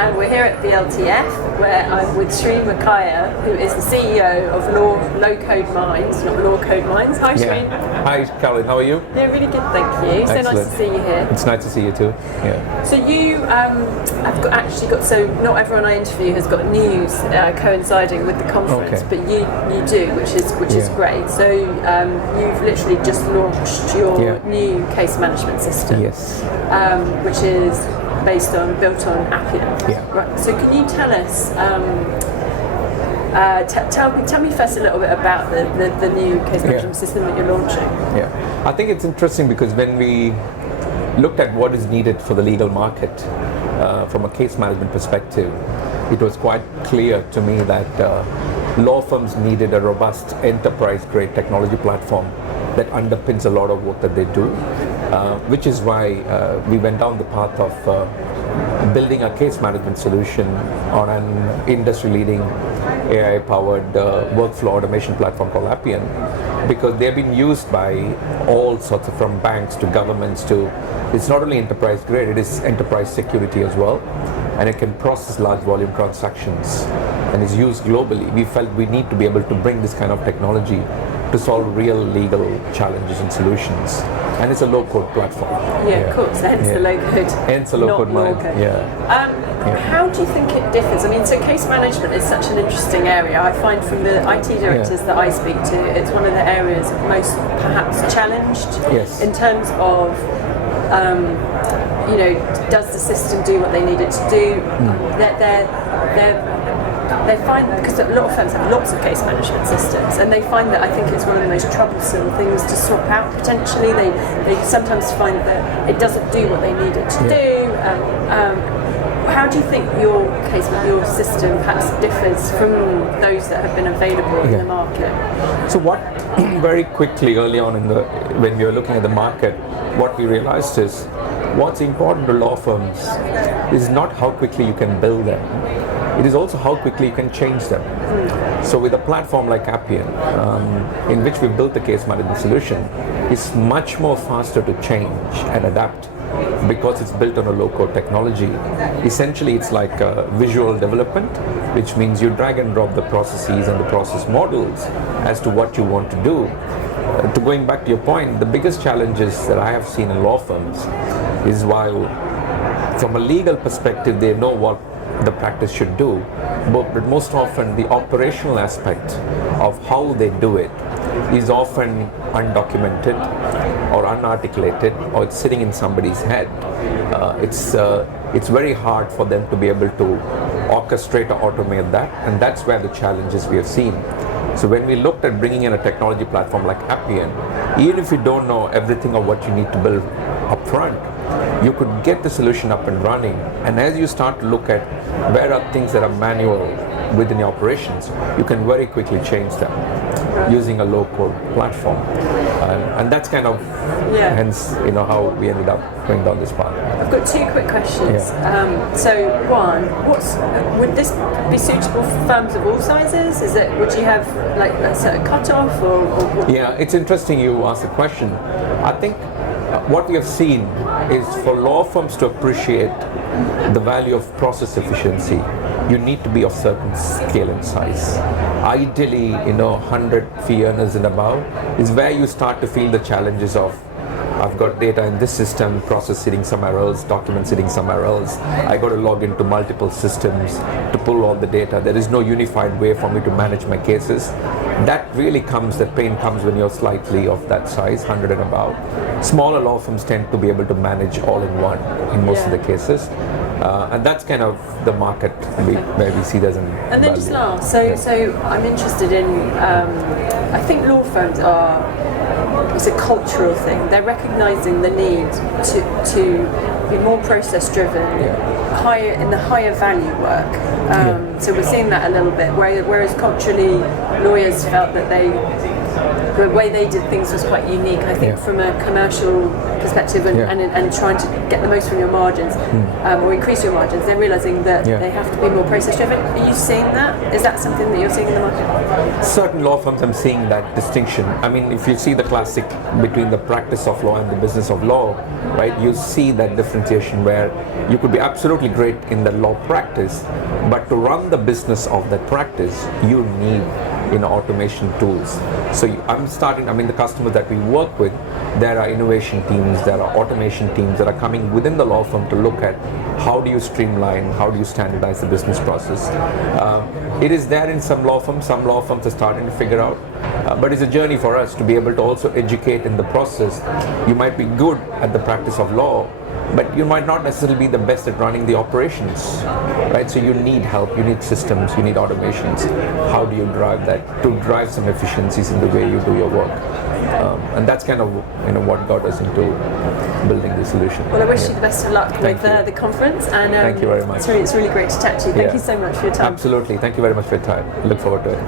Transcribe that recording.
and we're here at BLTF, where I'm with Sri Mookiah, who is the CEO of LowCodeMinds, not LawCodeMinds. Hi, Sri. Hi, Caroline. How are you? Yeah, really good, thank you. So Excellent. nice to see you here. It's nice to see you too. Yeah. So you have got. So not everyone I interview has got news coinciding with the conference, Okay. but you do, which is great. So you've literally just launched your new case management system. Yes. Which is built on Appian. Yeah. Right. So can you tell us? Tell me first a little bit about the new case management system that you're launching. Yeah. I think it's interesting because when we looked at what is needed for the legal market from a case management perspective, it was quite clear to me that law firms needed a robust enterprise-grade technology platform that underpins a lot of work that they do, which is why we went down the path of building a case management solution on an industry-leading AI-powered workflow automation platform called Appian, because they've been used by all sorts of, from banks to governments to, it's not only enterprise-grade, it is enterprise security as well, and it can process large volume transactions and is used globally. We felt we need to be able to bring this kind of technology to solve real legal challenges and solutions. And it's a low-code platform. Yeah, of course, hence the low-code. Hence the low-code. How do you think it differs? I mean, so case management is such an interesting area. I find from the IT directors that I speak to, it's one of the areas most perhaps challenged in terms of, does the system do what they need it to do? They find, because a lot of firms have lots of case management systems, and they find that I think it's one of the most troublesome things to swap out potentially. They sometimes find that it doesn't do what they need it to do. How do you think your system perhaps differs from those that have been available in the market? So what very quickly early on when we were looking at the market, what we realized is what's important to law firms is not how quickly you can build them. It is also how quickly you can change them. So with a platform like Appian, in which we built the case management solution, it's much more faster to change and adapt because it's built on a low-code technology. Essentially, it's like visual development, which means you drag and drop the processes and the process models as to what you want to do. To going back to your point, the biggest challenges that I have seen in law firms is while from a legal perspective, they know what the practice should do, but most often the operational aspect of how they do it is often undocumented or unarticulated, or it's sitting in somebody's head. It's very hard for them to be able to orchestrate or automate that, and that's where the challenges we have seen. So when we looked at bringing in a technology platform like Appian, even if you don't know everything of what you need to build up front, you could get the solution up and running, and as you start to look at where are things that are manual within your operations, you can very quickly change them using a low-code platform, and that's kind of hence how we ended up going down this path. I've got two quick questions. So one, would this be suitable for firms of all sizes? Would you have like a certain cutoff or what? Yeah, it's interesting you asked the question. I think what we have seen is for law firms to appreciate the value of process efficiency, you need to be of certain scale and size. Ideally, 100 fee earners and above is where you start to feel the challenges of, I've got data in this system, process sitting somewhere else, documents sitting somewhere else. I got to log into multiple systems to pull all the data. There is no unified way for me to manage my cases. That really the pain comes when you're slightly of that size, 100 and above. Smaller law firms tend to be able to manage all in one in most of the cases. And that's kind of the market where we see there's an And then value. just last, so I'm interested in, I think law firms it's a cultural thing. They're recognizing the need to be more process driven, in the higher value work. So we're seeing that a little bit, whereas culturally lawyers felt that they the way they did things was quite unique. I think from a commercial perspective and trying to get the most from your margins or increase your margins, they're realizing that they have to be more process driven. Are you seeing that? Is that something that you're seeing in the market? Certain law firms, I'm seeing that distinction. I mean, if you see the classic between the practice of law and the business of law, right, you see that differentiation where you could be absolutely great in the law practice, but to run the business of that practice, you need automation tools. So the customers that we work with, there are innovation teams, there are automation teams that are coming within the law firm to look at how do you streamline, how do you standardize the business process. It is there in some law firms are starting to figure out, but it's a journey for us to be able to also educate in the process. You might be good at the practice of law, but you might not necessarily be the best at running the operations, right? So you need help, you need systems, you need automations. How do you drive that to drive some efficiencies in the way you do your work? And that's kind of what got us into building the solution. Well, I wish you the best of luck with the conference, and thank you very much. It's really great to chat to you. Thank you so much for your time. Absolutely, thank you very much for your time. Look forward to it.